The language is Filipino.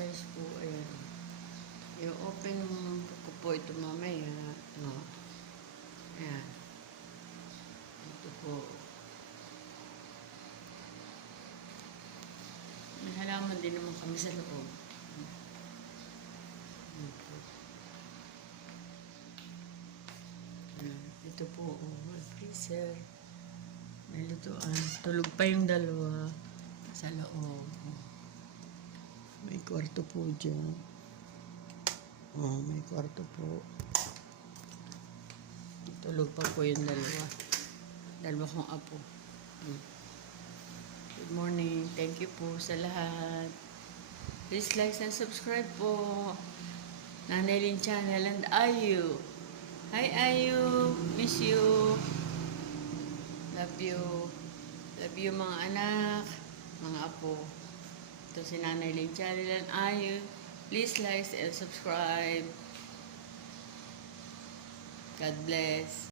exercise po. Ayan. I-open ko po ito mamaya. No? Ayan. Ito po. May halaman din naman kami sa loob. Ito. Ayan. Ito po. Freezer. May lutuan. Tulog pa yung dalawa sa loob. May kwarto po dyan. May kwarto po. Tulog pa po yung dalawa. Dalawa kong apo. Good morning. Thank you po sa lahat. Please like and subscribe po. Nanay Lynn Channel and Ayu. Hi Ayu. Miss you. Love you. Love you mga anak. Mga apo. Ito si Nanay Lynn Channel and Ayu. Please like and subscribe. God bless.